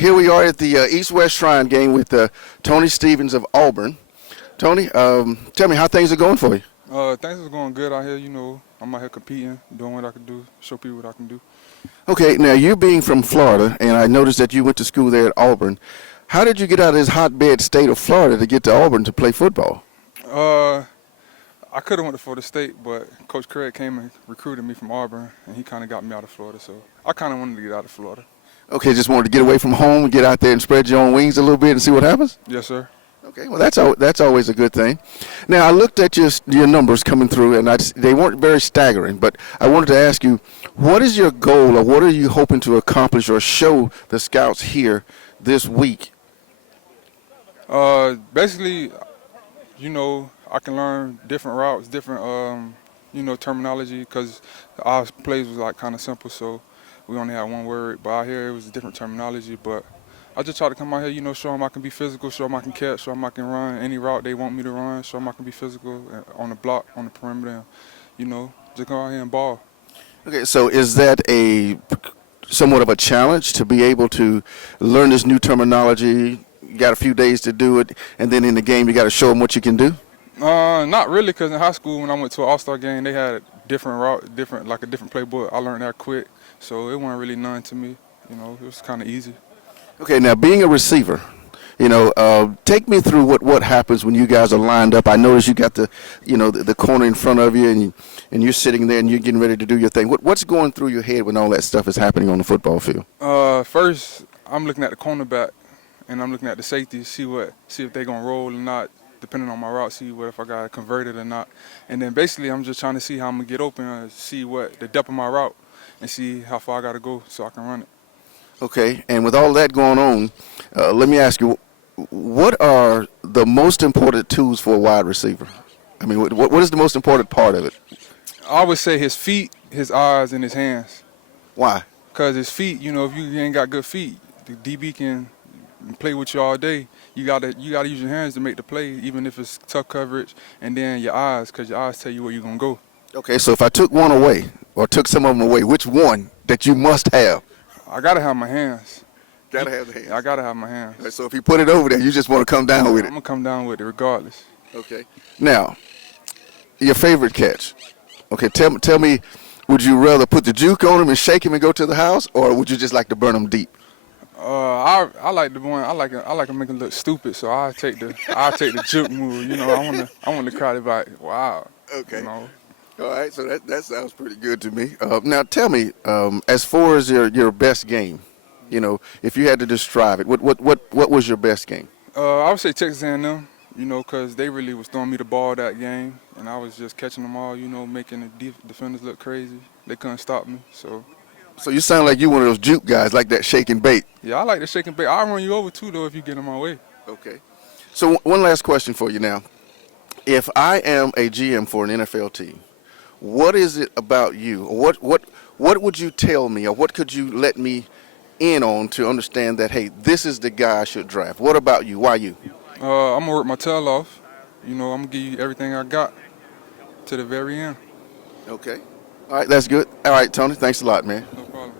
Here we are at the East-West Shrine game with Tony Stevens of Auburn. Tony, tell me how things are going for you. Things are going good out here. I'm out here competing, doing what I can do, show people what I can do. Okay, now you being from Florida, and I noticed that you went to school there at Auburn. How did you get out of this hotbed state of Florida to get to Auburn to play football? I could have went to Florida State, but Coach Craig came and recruited me from Auburn, and he kind of got me out of Florida. So I kind of wanted to get out of Florida. Okay, just wanted to get away from home, get out there and spread your own wings a little bit and see what happens? Yes, sir. Okay, well, that's always a good thing. Now, I looked at your numbers coming through, and they weren't very staggering, but I wanted to ask you, what is your goal, or what are you hoping to accomplish or show the scouts here this week? Basically, I can learn different routes, different, terminology, because our plays was like kind of simple, so we only had one word. But out here, it was a different terminology, but I just try to come out here, show them I can be physical, show them I can catch, show them I can run any route they want me to run, show them I can be physical on the block, on the perimeter, just go out here and ball. Okay, so is that somewhat of a challenge to be able to learn this new terminology? You got a few days to do it, and then in the game you got to show them what you can do? Not really, because in high school when I went to an all-star game, they had a different route, a different playbook. I learned that quick, so it wasn't really none to me. It was kind of easy. Okay, now being a receiver, take me through what happens when you guys are lined up. I notice you got the corner in front of you, and you're sitting there and you're getting ready to do your thing. What's going through your head when all that stuff is happening on the football field? First, I'm looking at the cornerback, and I'm looking at the safety, see if they're gonna roll or not, depending on my route, see if I got it converted or not. And then basically, I'm just trying to see how I'm gonna get open, see what the depth of my route, and see how far I gotta go so I can run it. Okay, and with all that going on, let me ask you, what are the most important tools for a wide receiver? I mean, what is the most important part of it? I would say his feet, his eyes, and his hands. Why? Because his feet, if you ain't got good feet, the DB can play with you all day. You gotta use your hands to make the play, even if it's tough coverage, and then your eyes, because your eyes tell you where you're gonna go. Okay, so if I took one away, or took some of them away, which one that you must have? I gotta have my hands. Gotta have the hands. I gotta have my hands. Right, so if you put it over there, you just want to come down with it. I'm gonna come down with it regardless. Okay. Now, your favorite catch. Okay, tell me, would you rather put the juke on him and shake him and go to the house, or would you just like to burn him deep? I like the one. I like to make him look stupid, so I'll take the juke move. I want the crowd to be like, wow. Okay. All right, so that sounds pretty good to me. Now tell me, as far as your best game, if you had to describe it, what was your best game? I would say Texas A&M, because they really was throwing me the ball that game, and I was just catching them all, making the defenders look crazy. They couldn't stop me, so. So you sound like you one of those juke guys, like that shake and bait. Yeah, I like the shake and bait. I'll run you over too, though, if you get in my way. Okay. So one last question for you now. If I am a GM for an NFL team, what is it about you? Or what would you tell me, or what could you let me in on to understand that, hey, this is the guy I should draft? What about you? Why you? I'm going to work my tail off. I'm going to give you everything I got to the very end. Okay. All right, that's good. All right, Tony, thanks a lot, man. No problem.